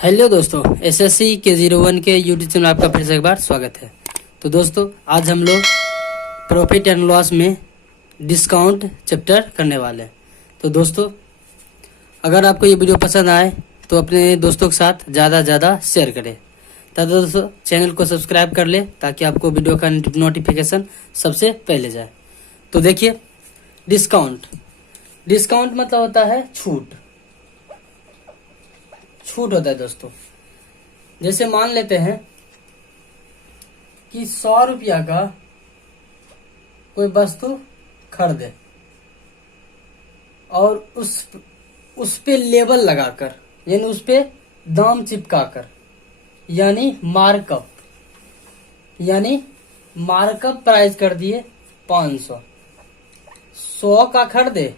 Hello दोस्तों, SSC के 01 के यूट्यूब चैनल आपका फिर से एक बार स्वागत है। तो दोस्तों आज हम लोग प्रॉफिट एंड लॉस में डिस्काउंट चैप्टर करने वाले हैं। तो दोस्तों अगर आपको ये वीडियो पसंद आए तो अपने दोस्तों के साथ ज़्यादा शेयर करें। तो दोस्तों चैनल को सब्सक्राइब कर ले ताकि आपको वीडियो का नोटिफिकेशन सबसे पहले जाए। तो देखिए डिस्काउंट मतलब होता है छूट होता है दोस्तों। जैसे मान लेते हैं कि 100 रुपया का कोई वस्तु खरीदे और उस पे लेबल लगाकर यानी उस पे दाम चिपकाकर यानी मार्कअप प्राइस कर दिए 500। 100 का खरीदे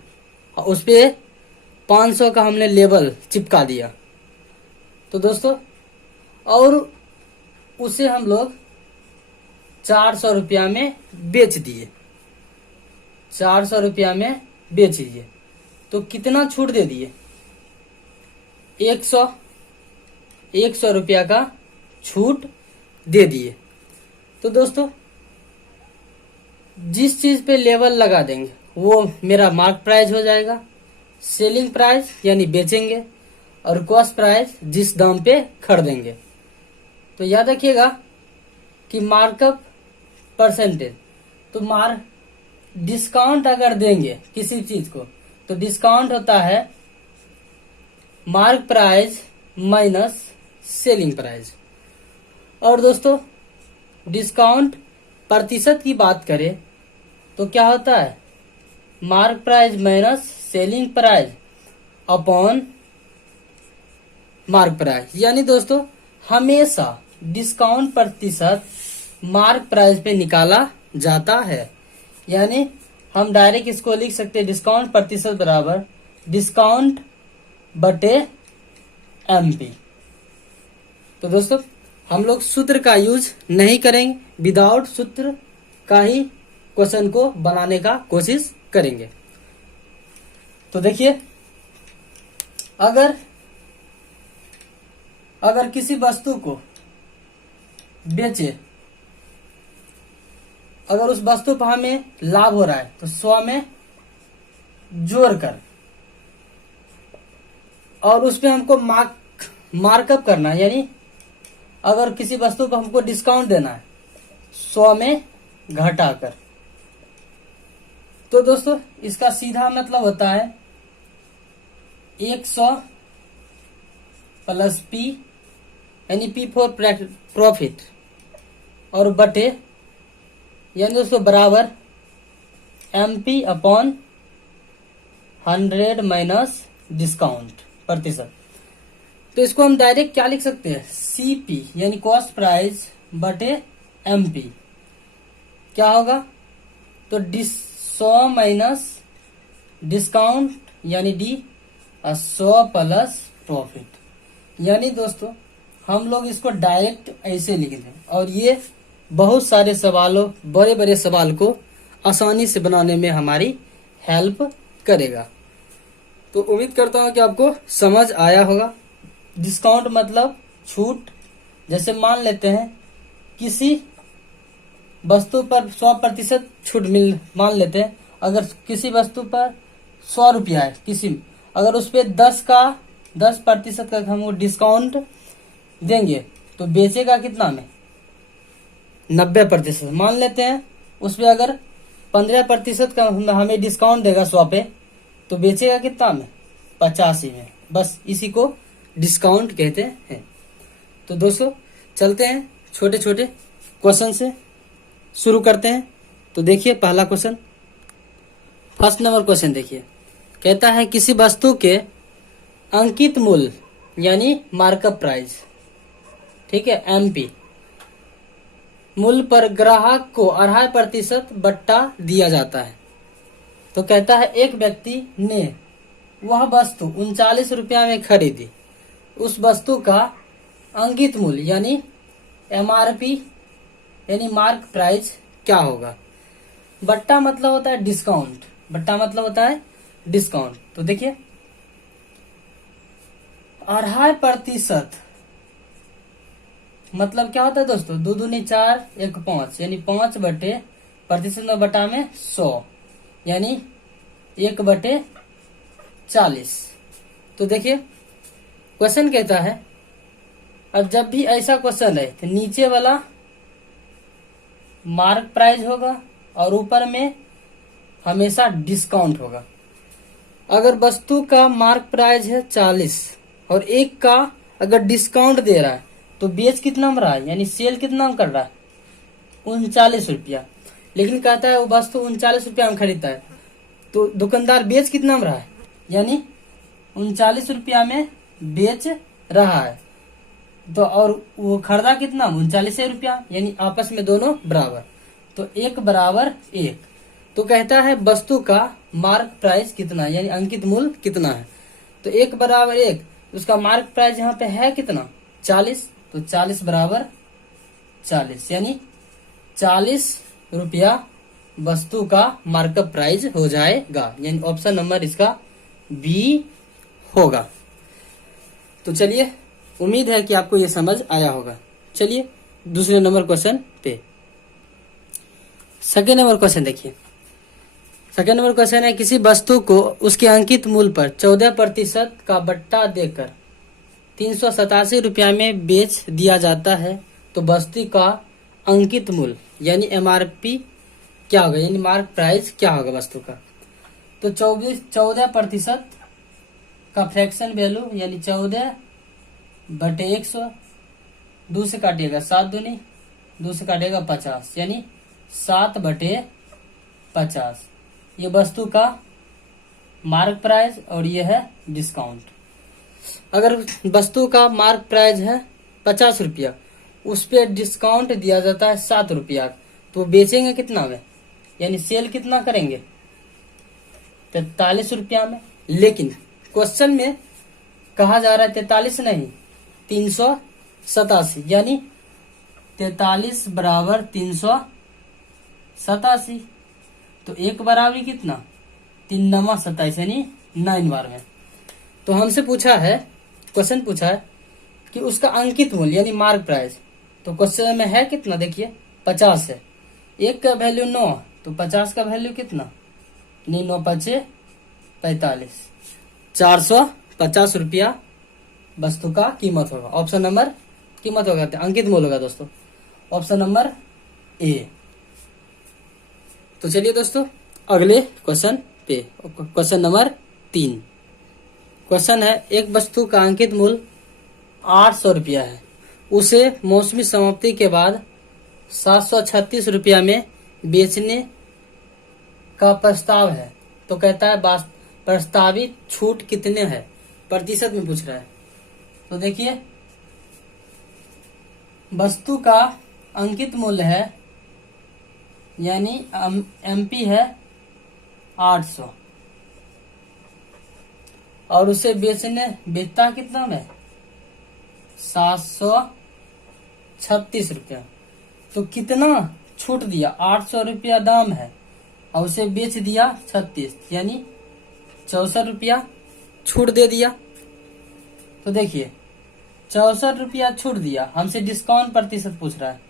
और उस पे 500 का हमने लेबल चिपका दिया। तो दोस्तों और उसे हम लोग 400 रुपया में बेच दिए। 400 रुपया में बेच दिए तो कितना छूट दे दिए? 100 रुपया का छूट दे दिए। तो दोस्तों जिस चीज पे लेबल लगा देंगे वो मेरा मार्क प्राइस हो जाएगा, सेलिंग प्राइस यानी बेचेंगे, और कॉस्ट प्राइस जिस दाम पे खरीदेंगे। तो याद रखिएगा कि मार्कअप परसेंटेज तो डिस्काउंट अगर देंगे किसी चीज को तो डिस्काउंट होता है mark price minus selling price. और दोस्तों डिस्काउंट प्रतिशत की बात करें तो क्या होता है? Mark price minus selling price upon mark price. यानी दोस्तों हमेशा डिस्काउंट प्रतिशत मार्क प्राइस पे निकाला जाता है। यानी हम डायरेक्ट इसको लिख सकते हैं डिस्काउंट प्रतिशत बराबर डिस्काउंट बटे एमपी। तो दोस्तों हम लोग सूत्र का यूज नहीं करेंगे, विदाउट सूत्र का ही क्वेश्चन को बनाने का कोशिश करेंगे। तो देखिए अगर किसी वस्तु को बेचे, अगर उस वस्तु पर हमें लाभ हो रहा है तो 100 में जोड़कर और उसमें हमको मार्कअप करना है, यानी अगर किसी वस्तु पर हमको डिस्काउंट देना है 100 में घटाकर। तो दोस्तों इसका सीधा मतलब होता है 100 प्लस पी यानी पी फॉर प्रॉफिट और बटे यानी दोस्तों बराबर एमपी अपॉन 100 माइनस डिस्काउंट प्रतिशत। तो इसको हम डायरेक्ट क्या लिख सकते हैं? सीपी यानी कॉस्ट प्राइस बटे एमपी। क्या होगा? तो 100 माइनस डिस्काउंट यानी डी 100 प्लस प्रॉफिट। यानी दोस्तों हम लोग इसको डायरेक्ट ऐसे लिख दें और ये बहुत सारे सवालों, बड़े बड़े सवाल को आसानी से बनाने में हमारी हेल्प करेगा। तो उम्मीद करता हूँ कि आपको समझ आया होगा। डिस्काउंट मतलब छूट। जैसे मान लेते हैं किसी वस्तु पर 100% छूट मान लेते हैं अगर किसी वस्तु पर 100 रुपया है, अगर उस पर 10% का हम डिस्काउंट देंगे तो बेचेगा कितना में? 90%। मान लेते हैं उस पर अगर 15% का हमें डिस्काउंट देगा 100 पे तो बेचेगा कितना में? 85 में। बस इसी को डिस्काउंट कहते हैं। तो दोस्तों चलते हैं छोटे छोटे क्वेश्चन से शुरू करते हैं। तो देखिए पहला क्वेश्चन, फर्स्ट नंबर क्वेश्चन देखिए। कहता है किसी वस्तु के अंकित मूल्य यानी मार्कअप प्राइस, ठीक है, एमपी मूल्य पर ग्राहक को 2.5% बट्टा दिया जाता है। तो कहता है एक व्यक्ति ने वह वस्तु 39 रुपया में खरीदी। उस वस्तु का अंकित मूल्य यानी एमआरपी यानी मार्क प्राइस क्या होगा? बट्टा मतलब होता है डिस्काउंट, तो देखिए 2.5% मतलब क्या होता है दोस्तों, 2 दूनी 4 1 5 यानी 5 बटे प्रतिशत में बटा में 100 यानी 1/40। तो देखिए क्वेश्चन कहता है अब जब भी ऐसा क्वेश्चन है तो नीचे वाला मार्क प्राइस होगा और ऊपर में हमेशा डिस्काउंट होगा। अगर वस्तु का मार्क प्राइस है 40 और एक का अगर डिस्काउंट दे रहा है तो बेच कितना में रहा है, यानी सेल कितना में कर रहा है 39 रुपया। लेकिन कहता है वो वस्तु 39 रुपया में खरीदता है तो दुकानदार बेच कितना में रहा है, यानी 39 रुपया में बेच रहा है। तो और वो खरीदा कितना 39 रुपया, यानी आपस में दोनों बराबर, तो 1/1। तो कहता है वस्तु का मार्क प्राइस कितना यानी अंकित मूल्य कितना है। तो 1/1 उसका मार्क प्राइस यहाँ पे है कितना 40, तो 40/40 यानी 40 रुपया वस्तु का मार्कअप प्राइस हो जाएगा, यानी ऑप्शन नंबर इसका बी होगा। तो चलिए उम्मीद है कि आपको ये समझ आया होगा। चलिए दूसरे नंबर क्वेश्चन पे, सेकेंड नंबर क्वेश्चन देखिए। सेकेंड नंबर क्वेश्चन है किसी वस्तु को उसके अंकित मूल्य पर 14% का बट्टा देकर 387 रुपया में बेच दिया जाता है तो वस्तु का अंकित मूल्य यानी MRP क्या होगा, यानी मार्क प्राइस क्या होगा वस्तु का। तो 14% का फ्रैक्शन वैल्यू यानी 14/100, 2 से काटिएगा 7 दूनी, 2 से काटिएगा 50 यानी 7/50। ये वस्तु का मार्क प्राइस और ये है डिस्काउंट। अगर वस्तु का मार्क प्राइस है 50 रुपया, उस पे डिस्काउंट दिया जाता है 7 रुपया, तो बेचेंगे कितना में, यानी सेल कितना करेंगे 43 रुपया में। लेकिन क्वेश्चन में कहा जा रहा है 43 नहीं 387, यानी 43/387, तो 1 कितना 3×9 यानी 9 बार में। तो हमसे पूछा है, क्वेश्चन पूछा है कि उसका अंकित मूल्य यानी मार्क प्राइस, तो क्वेश्चन में है कितना देखिए 50 है, 1 का वैल्यू 9 तो 50 का वैल्यू कितना 9×9 = 45, 450 रुपया वस्तु का कीमत होगा। ऑप्शन नंबर कीमत होगा अंकित मूल्य होगा दोस्तों, ऑप्शन नंबर ए। तो चलिए दोस्तों अगले क्वेश्चन पे, क्वेश्चन नंबर 3। क्वेश्चन है एक वस्तु का अंकित मूल्य 800 रुपया है, उसे मौसमी समाप्ति के बाद 736 रुपया में बेचने का प्रस्ताव है। तो कहता है प्रस्तावित छूट कितने हैं, प्रतिशत में पूछ रहा है। तो देखिए वस्तु का अंकित मूल्य है यानी MP है 800 और उसे बेचता कितना में 736 रुपया। तो कितना छूट दिया 800 रुपया दाम है और उसे बेच दिया 36 यानी 64 रुपया छूट दे दिया। तो देखिए 64 रुपया छूट दिया, हमसे डिस्काउंट प्रतिशत पूछ रहा है।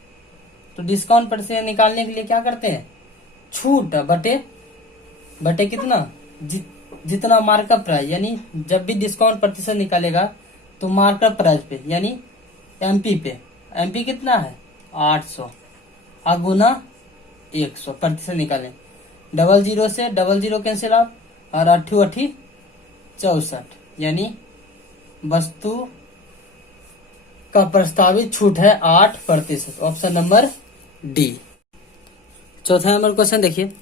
तो डिस्काउंट प्रतिशत निकालने के लिए क्या करते हैं, छूट बटे कितना जितना मार्कअप प्राइस, यानी जब भी डिस्काउंट प्रतिशत निकालेगा तो मार्कअप प्राइस पे यानी MP पे, MP कितना है 800 गुना 100 प्रतिशत निकालें, 00 से 00 कैंसिल आउट और 8×8 = 64 यानी वस्तु का प्रस्तावित छूट है 8%, ऑप्शन नंबर डी। चौथा नंबर क्वेश्चन देखिए,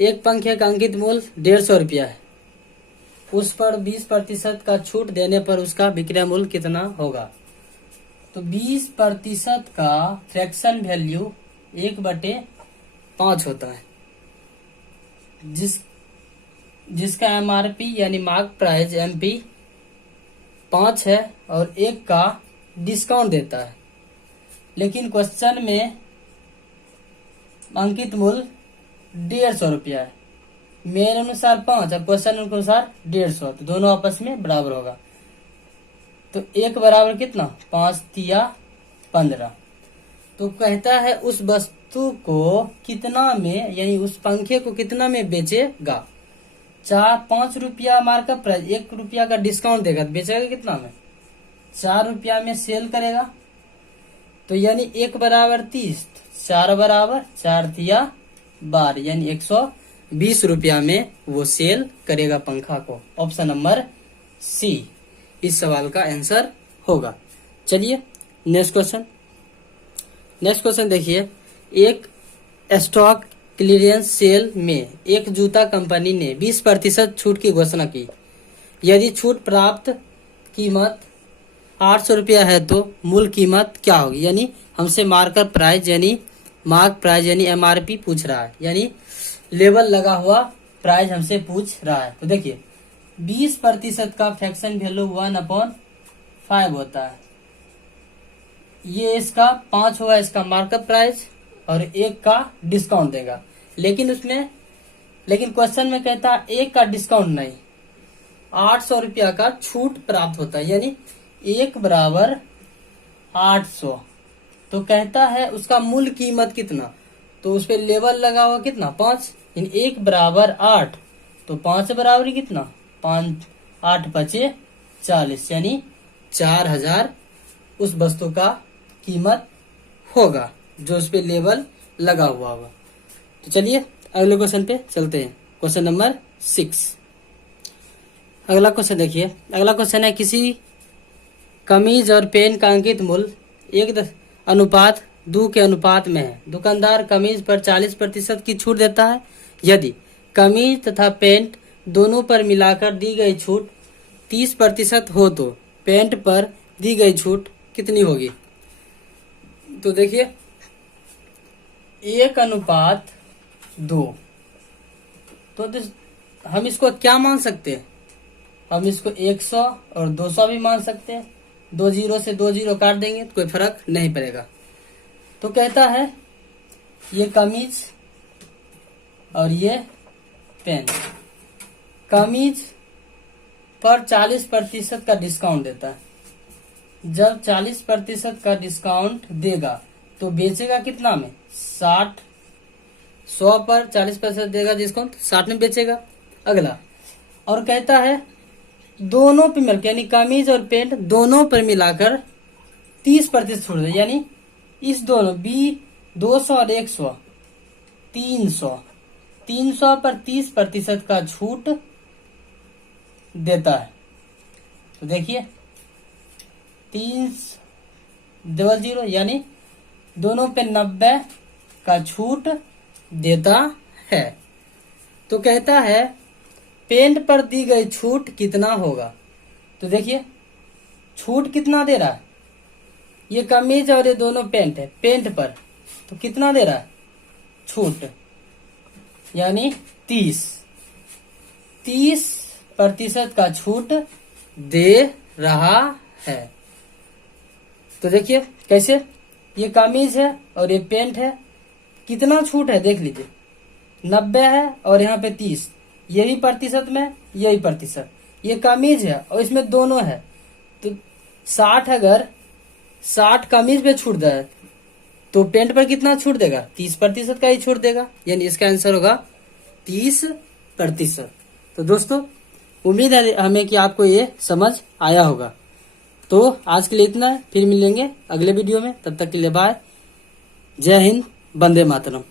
एक पंखे का अंकित मूल्य 150 रुपया है, उस पर 20% का छूट देने पर उसका विक्रय मूल्य कितना होगा। तो 20% का फ्रैक्शन वैल्यू 1/5 होता है, जिसका MRP यानी मार्क प्राइस MP 5 है और 1 का डिस्काउंट देता है। लेकिन क्वेश्चन में अंकित मूल्य 150 रुपया है, मेरे अनुसार 5 और क्वेश्चन अनुसार 150, तो दोनों आपस में बराबर होगा। तो 1 बराबर कितना 5×3 = 15। तो कहता है उस वस्तु को कितना में, यानी उस पंखे को कितना में बेचेगा। 5 रुपया मार्कअप प्राइस, 1 रुपया का डिस्काउंट देगा तो बेचेगा कितना में, 4 रुपया में सेल करेगा। तो यानी 1 बराबर 30, 4 बराबर 4 तिया 12, यानी 120 रुपया में वो सेल करेगा पंखा को। ऑप्शन नंबर सी इस सवाल का आंसर होगा। चलिए नेक्स्ट क्वेश्चन देखिए। एक स्टॉक क्लियरेंस सेल में एक जूता कंपनी ने 20% छूट की घोषणा की। यदि छूट प्राप्त कीमत 800 रुपया है तो मूल कीमत क्या होगी। यानी हमसे मार्कअप प्राइस यानी मार्क प्राइस यानी MRP पूछ रहा है, यानी लेबल लगा हुआ प्राइस हमसे पूछ रहा है। तो देखिए 20% का फ्रैक्शन वैल्यू 1/5 होता है। ये इसका 5 होगा इसका मार्कअप प्राइस और 1 का डिस्काउंट देगा। लेकिन क्वेश्चन में कहता है 1 का डिस्काउंट नहीं, 800 रुपया का छूट प्राप्त होता है, यानी 1 बराबर 800। तो कहता है उसका मूल कीमत कितना, तो उस पे लेबल लगा हुआ कितना 5, यानी 1 बराबर 8, तो 5 बराबर कितना 5, 8 5 40, यानी 4000 उस वस्तु का कीमत होगा जो उस पे लेबल लगा हुआ होगा। तो चलिए अगले क्वेश्चन पे चलते हैं। Question number 6। अगला क्वेश्चन देखिए। अगला क्वेश्चन है किसी कमीज और पेन का अंकित मूल्य 1:2 के अनुपात में है। दुकानदार कमीज पर 40% की छूट देता है। यदि कमीज तथा पेंट दोनों पर मिलाकर दी गई छूट 30% हो तो पेंट पर दी गई छूट कितनी होगी। तो देखिए 1:2, तो हम इसको क्या मान सकते हैं, हम इसको 100 और 200 भी मान सकते हैं। 2 जीरो से 2 जीरो काट देंगे तो कोई फर्क नहीं पड़ेगा। तो कहता है ये कमीज और ये पेन, कमीज पर 40% का डिस्काउंट देता है। जब 40% का डिस्काउंट देगा तो बेचेगा कितना में 60, 100 पर 40% देगा डिस्काउंट, 60 में बेचेगा। अगला और कहता है दोनों पे मिलकर, यानी कमीज और पेंट दोनों पर मिलाकर 30% छूट दे, यानी इस दोनों 200 और 100 300 पर 30% का छूट देता है। तो देखिए 300 यानी दोनों पे 90 का छूट देता है। तो कहता है पेंट पर दी गई छूट कितना होगा। तो देखिए छूट कितना दे रहा है, ये कमीज और ये दोनों पेंट है, पेंट पर तो कितना दे रहा है छूट, यानी 30% का छूट दे रहा है। तो देखिए कैसे, ये कमीज है और ये पेंट है, कितना छूट है देख लीजिए 90 है और यहाँ पे 30, ये भी प्रतिशत में यही प्रतिशत। ये कमीज है और इसमें दोनों है तो 60, अगर 60 कमीज पे छूट है तो पेंट पर कितना छूट देगा 30% का ही छूट देगा, यानी इसका आंसर होगा 30%। तो दोस्तों उम्मीद है हमें कि आपको ये समझ आया होगा। तो आज के लिए इतना है, फिर मिलेंगे अगले वीडियो में, तब तक के लिए बाय। जय हिंद, वंदे मातरम।